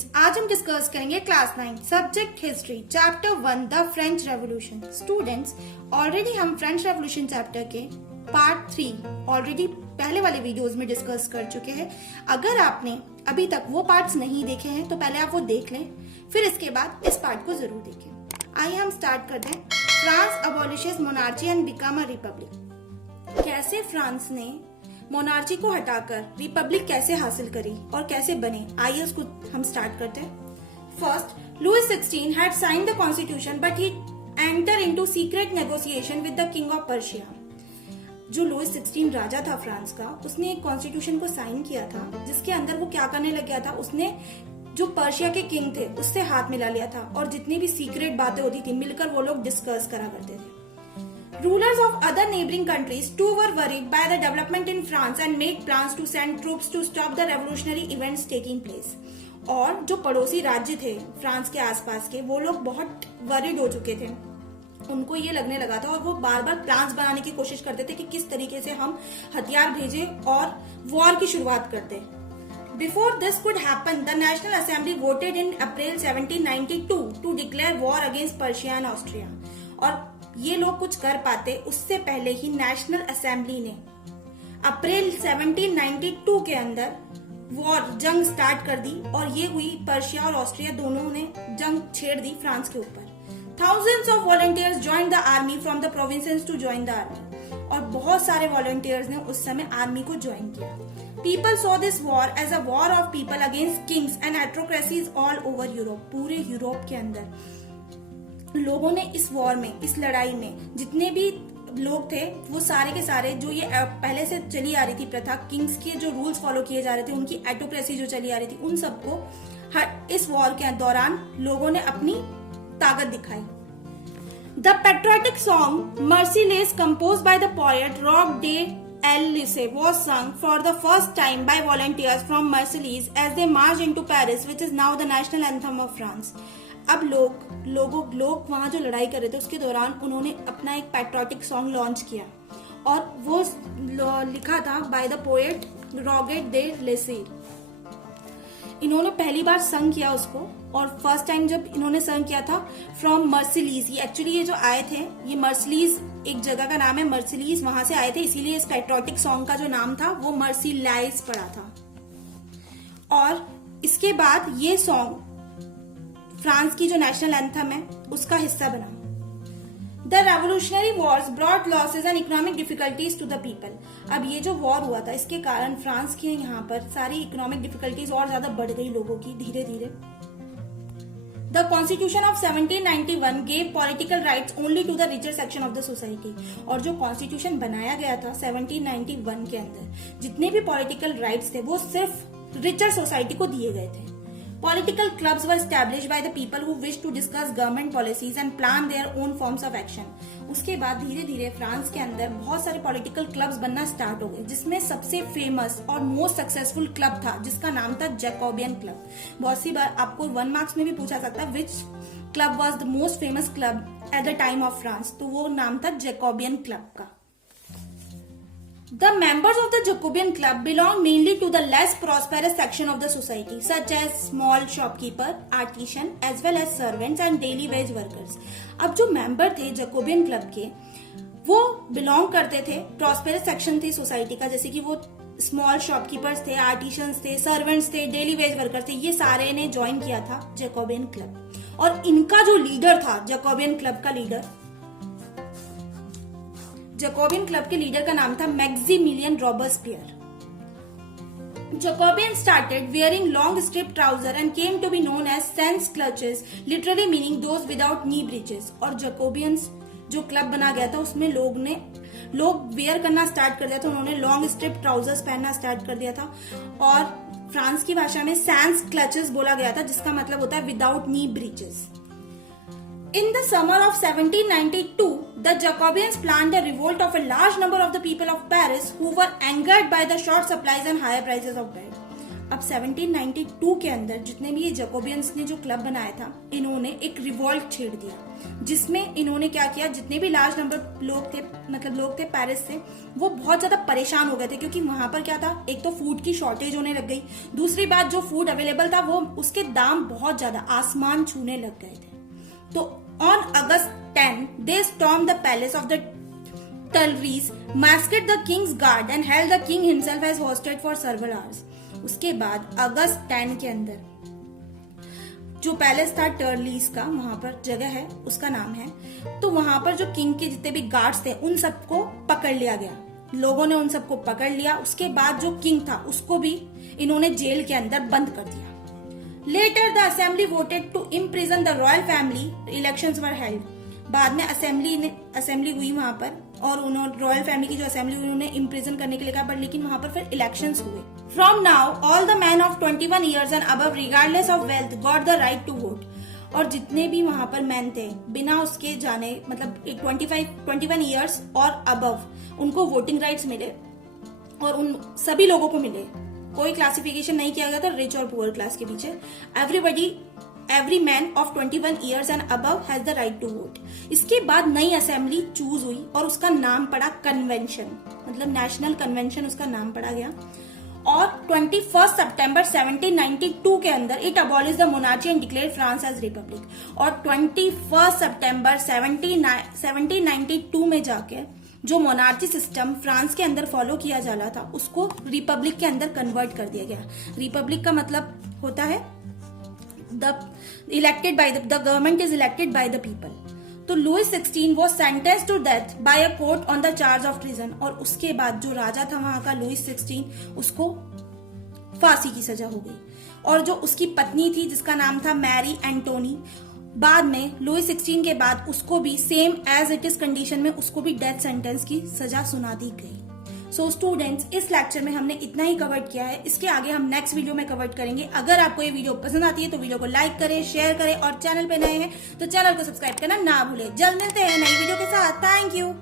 Students, आज हम discuss करेंगे class 9 subject history chapter 1 the French revolution. Students, already हम फ्रेंच रेवोल्यूशन चैप्टर के पार्ट 3 ऑलरेडी पहले वाले वीडियोस में डिस्कस कर चुके हैं। अगर आपने अभी तक वो पार्ट्स नहीं देखे हैं तो पहले आप वो देख लें, फिर इसके बाद इस पार्ट को जरूर देखें। आइए हम स्टार्ट करते हैं। France अबॉलिशेस monarchy and become a republic. कैसे फ्रांस ने मोनार्ची को हटाकर रिपब्लिक कैसे हासिल करी और कैसे बने, आइए उसको हम स्टार्ट करते हैं। First, Louis 16 had signed the constitution but he entered into secret negotiation with the king of Persia। जो लुइस 16 राजा था फ्रांस का, उसने एक कॉन्स्टिट्यूशन को साइन किया था जिसके अंदर वो क्या करने लग गया था, उसने जो पर्शिया के किंग थे उससे हाथ मिला लिया था और जितनी भी सीक्रेट बातें होती थी मिलकर वो लोग डिस्कस करा करते थे। Rulers of other neighboring countries too were worried by the development in France and made plans to send troops to stop the revolutionary events taking place। और जो पड़ोसी राज्य थे फ्रांस के आसपास के, वो लोग बहुत वरिड हो चुके थे। उनको ये लगने लगा था और वो बार बार प्लान्स बनाने की कोशिश करते थे कि किस तरीके से हम हथियार भेजें और वॉर की शुरुआत करते। Before this could happen, the National Assembly voted in April 1792 to declare war against Persia and Austria। और ये लोग कुछ कर पाते उससे पहले ही नेशनल असेंबली ने अप्रैल 1792 के अंदर जंग स्टार्ट कर दी और ये हुई पर्शिया और ऑस्ट्रिया दोनों ने जंग छेड़ दी फ्रांस के ऊपर। Thousands of volunteers joined the army from the provinces to join the army। और बहुत सारे वॉलंटियर्स ने उस समय आर्मी को ज्वाइन किया। People saw this war as a war of people against kings and autocracies all over Europe। पूरे Europe के अंदर लोगों ने इस वॉर में, इस लड़ाई में जितने भी लोग थे वो सारे के सारे, जो ये पहले से चली आ रही थी प्रथा, किंग्स के जो रूल्स फॉलो किए जा रहे थे, उनकी एटोक्रेसी जो चली आ रही थी, उन सबको इस वॉर के दौरान लोगों ने अपनी ताकत दिखाई। The patriotic song Marseillaise composed by the poet Rouget de Lisle was sung for the first time by volunteers from Marseilles as they marched into Paris, which is now the national anthem of France। अब लोग वहां जो लड़ाई कर रहे थे उसके दौरान उन्होंने अपना एक पैट्रियोटिक सॉन्ग लॉन्च किया और वो लिखा था बाय द पोएट रॉगेट दे लेसे। इन्होंने पहली बार संग किया उसको, और फर्स्ट टाइम जब इन्होंने संग किया था फ्रॉम मर्सिलीज। ये एक्चुअली ये जो आए थे, ये मर्सिलीज एक जगह का नाम है, मर्सिलीज वहां से आए थे, इसीलिए इस पैट्रियोटिक सॉन्ग का जो नाम था वो मर्सिलाइज पड़ा था। और इसके बाद ये सॉन्ग फ्रांस की जो नेशनल एंथम है उसका हिस्सा बना। The revolutionary wars brought losses and economic difficulties to the people. अब ये जो वॉर हुआ था इसके कारण फ्रांस के यहाँ पर सारी इकोनॉमिक डिफिकल्टीज और ज्यादा बढ़ गई लोगों की धीरे धीरे। The constitution of 1791 gave political rights only to the richer section of the society. और जो कॉन्स्टिट्यूशन बनाया गया था 1791 के अंदर, जितने भी पॉलिटिकल राइट्स थे वो सिर्फ रिचर सोसाइटी को दिए गए थे। Political clubs were established by the people who wished to discuss government policies and plan their own forms of action। उसके बाद धीरे धीरे फ्रांस के अंदर बहुत सारे पॉलिटिकल क्लब्स बनना स्टार्ट हो गए, जिसमें सबसे फेमस और मोस्ट सक्सेसफुल क्लब था जिसका नाम था जैकोबियन क्लब। बहुत सी बार आपको 1 मार्क्स में भी पूछा सकता है which club was the most famous club at the time of France, तो वो नाम था जैकोबियन क्लब का। The members of the Jacobean Club belong mainly to the less prosperous section of the society, such as small shopkeeper, artisan, as well as servants and daily wage workers। अब जो member थे Jacobian club के, वो belong करते थे, prosperous section थी society का, जैसे कि वो स्मॉल शॉपकीपर्स थे, आर्टिशंस थे, सर्वेंट्स थे, डेली वेज वर्कर्स थे, ये सारे ने ज्वाइन किया था जैकोबियन क्लब। और इनका जो लीडर था, जैकोबियन क्लब का लीडर, जैकोबियन क्लब के लीडर का नाम था Maximilian रॉबespierre। Jacobians started wearing long striped trousers and came to be known as sans clutches, literally meaning those without knee breeches। और जैकोबियंस जो क्लब बना गया था उसमें लोग वेयर करना स्टार्ट कर दिया था, उन्होंने लॉन्ग स्ट्रिप ट्राउजर्स पहनना स्टार्ट कर दिया था। और फ्रांस की भाषा में सैंस क्लचेस बोला गया था, जिसका मतलब होता है without knee breaches. In the summer of 1792, the Jacobians planned a revolt of a large number of the people of Paris who were angered by the short supplies and higher prices of bread। अब 1792 के अंदर जितने भी ये Jacobians ने जो club बनाया था, इन्होंने एक रिवॉल्ट छेड़ दिया, जिसमें इन्होंने क्या किया, जितने भी लार्ज नंबर लोग थे, मतलब लोग थे पेरिस से, वो बहुत ज्यादा परेशान हो गए थे, क्योंकि वहां पर क्या था, एक तो फूड की शॉर्टेज होने लग गई, दूसरी बात जो फूड अवेलेबल था वो उसके दाम बहुत ज्यादा आसमान छूने लग गए थे। तो on August 10 they storm the palace of the Tuileries, masked the king's guard and held the king himself as hostage for several hours. उसके बाद अगस्त 10 के अंदर जो पैलेस था टर्लीस का, वहां पर जगह है, उसका नाम है, तो वहां पर जो किंग के जितने भी गार्ड्स थे उन सबको पकड़ लिया गया, लोगों ने उन सबको पकड़ लिया। उसके बाद जो किंग था उसको भी इन्होंने जेल के अंदर बंद कर दिया। Later the assembly voted to imprison the royal family, elections were held. बाद में असेंबली हुई वहां पर, और उन्होंने रॉयल फैमिली की जो असेंबली हुई उन्हें इम्प्रिजन करने के लिए कहा, बट लेकिन वहां पर फिर इलेक्शंस हुए। From now all the man of 21 years and above regardless of wealth got the right to vote. और जितने भी वहां पर मैन थे बिना उसके जाने, मतलब 21 ईयर्स और अबव, उनको वोटिंग राइट्स मिले, और उन सभी लोगों को मिले, कोई क्लासिफिकेशन नहीं किया गया था रिच और पुअर क्लास के पीछे। Every man of 21 years and above has the right to vote. इसके बाद नई असेंबली चूज हुई और उसका नाम पड़ा कन्वेंशन, मतलब नेशनल कन्वेंशन उसका नाम पड़ा गया। और 21 सितंबर 1792 के अंदर it abolish the monarchy and declare France as republic. और 21 सितंबर 1792 में जाके जो मोनार्ची सिस्टम फ्रांस के अंदर फॉलो किया जा रहा था उसको रिपब्लिक के अंदर कन्वर्ट कर दिया गया। रिपब्लिक का मतलब होता है the government is elected by the people। तो Louis 16 was sentenced to death by a court on the charge of treason। और उसके बाद जो राजा था वहां का लुइस 16, उसको फांसी की सजा हो गई। और जो उसकी पत्नी थी जिसका नाम था मैरी एंटोनी, बाद में लुइस 16 के बाद उसको भी same as it is condition में उसको भी डेथ सेंटेंस की सजा सुना दी गई। सो स्टूडेंट्स, इस लेक्चर में हमने इतना ही कवर किया है, इसके आगे हम नेक्स्ट वीडियो में कवर करेंगे। अगर आपको ये वीडियो पसंद आती है तो वीडियो को लाइक करें, शेयर करें, और चैनल पे नए हैं तो चैनल को सब्सक्राइब करना ना भूलें। जल्द मिलते हैं नई वीडियो के साथ। Thank you.